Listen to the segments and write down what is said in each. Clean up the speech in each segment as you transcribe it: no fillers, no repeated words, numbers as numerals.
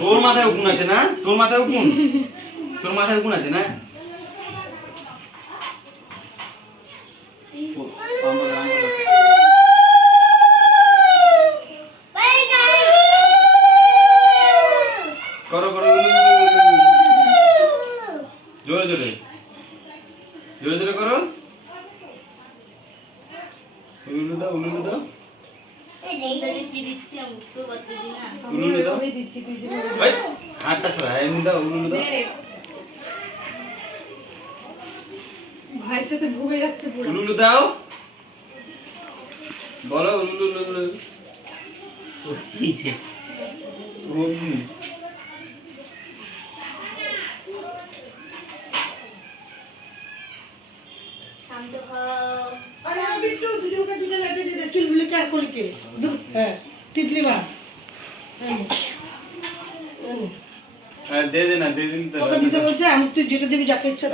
তোর মাথায় উকুন আছে না? তোর মাথায় উকুন? তোর মাথায় উকুন আছে না? করো করো, জোরে জোরে জোরে জোরে করো। উলুলু দাও, উলুলু দাও, উলুলু দাও। ভাই হাতটা সরা, এমনি দাও, উলুলু দাও। ভাইয়ের সাথে ভুগে যাচ্ছে পুরো। উলুলু দাও, বলো উলুলু উলুলু। দে দে না, দে দিন তো। যেটা দিবি যাকে ইচ্ছা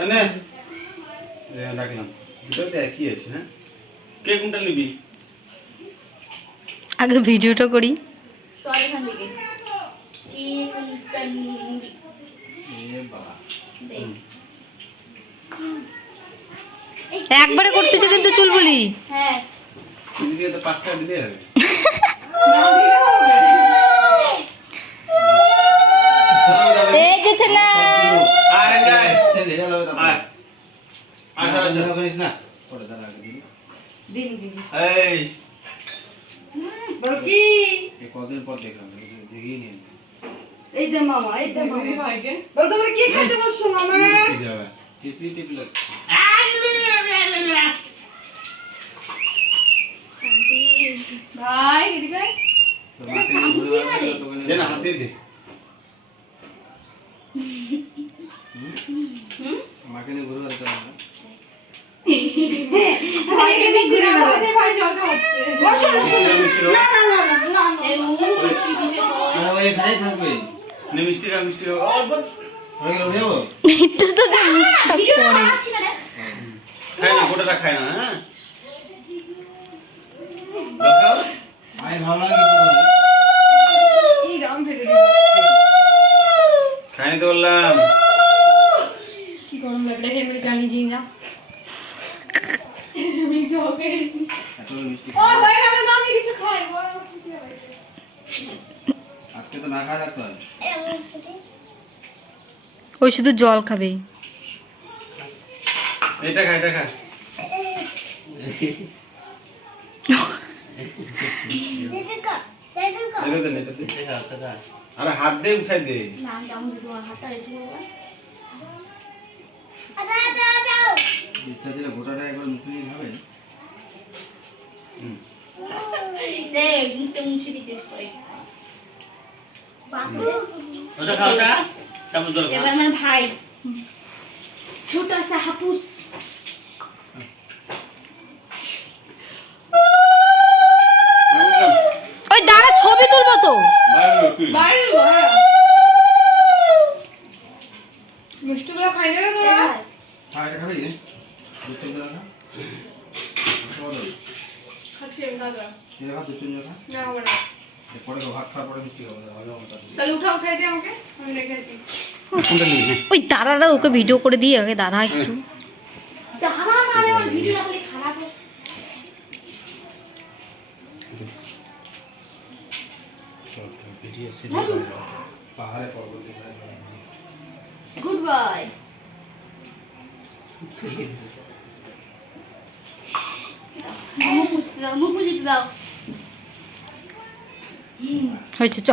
রাখলাম, দুটোতে একই আছে। হ্যাঁ, কে কোনটা নিবি? আগে ভিডিওটা করি। একবারে করতেছে কিন্তু চুলবুলি। হ্যাঁ এদিকে তো 5 টাকা দিলে হবে। এই যেছে না। আয় আয় আয় আয় করিস না। পড়ে দাঁড়া আগে দিবি। দিন দিন এই বড় কি এই কদিন পর দেখলাম, দেখিয়ে নিন। এই দে মামা, এই দে মামা। ভাইকে বল তোমরা কি খাইতে বসছো মামা? ঠিক যাবে, টিপি টিপি লাগ। ভাই এদিকে আয়। দে না, হাত দিয়ে দে। মাকে নিয়ে ঘুরে বেড়াতে হবে না। ভাইকে মিষ্টি দাও। ভাই জলটা হচ্ছে। বসো বসো। মিষ্টি দাও। না না না না না। আরে ওই এখানেই থাকবে। নে মিষ্টি খা, মিষ্টি খা। অল্প হয়ে গেল, উঠে যাবো। একটু তো ভিডিওটা বানাচ্ছি না রে খায় না, গোটাটা খায় না। হ্যাঁ দেখাও। আয় ভালো লাগে পুরো। এই রাম ফেলে দিল। খাইনি তো বললাম। কি গরম লাগলে হেমে জানি জিনা। আমি জোকে। এত মিষ্টি ও হয়ে গেল না, আমি কিছু খাই। আজকে তো না খাওয়া রাখতে হয়। ওই শুধু জল খাবে। এটা খা, এটা খা। এটা দে, এটা দে। আরে হাত দিয়ে উঠাই দে। না আমি তোমার হাতটা রেখে দেবো ইচ্ছা ছিল গোটাটা একবার মুখে নিয়ে খাবে। দে মুখে মুছে দিতে পারি ওটা খাও, ওটা চামচ ধরে খাও। এবার আমার ভাই ছোটা সা হাপুস ওই দাঁড়া, ছবি তুলবো তো। বাইরে মিষ্টিগুলো খাই যাবে তোরা? হ্যাঁ, এটা খাবি? দুধ চা খা। খাচ্ছি আমি দাদা। এটা খা, দুধ চা খা। না হবে না। পরে খাও, ভাত খাওয়ার পরে মিষ্টি খাবো। ভালো হবে তাহলে। তাহলে উঠাও খাই দিয়ে আমাকে, আমি রেখে আসি। কোনটা নিবি? ওই দাঁড়ারা, ওকে ভিডিও করে দিয়ে আগে দাঁড়া একটু। দাঁড়া না রে আমার ভিডিওটা খালি খারাপ হয় পাহাড়ে পর্বতে গুড বাই মুখ মুছে দাও হয়েছে, চ।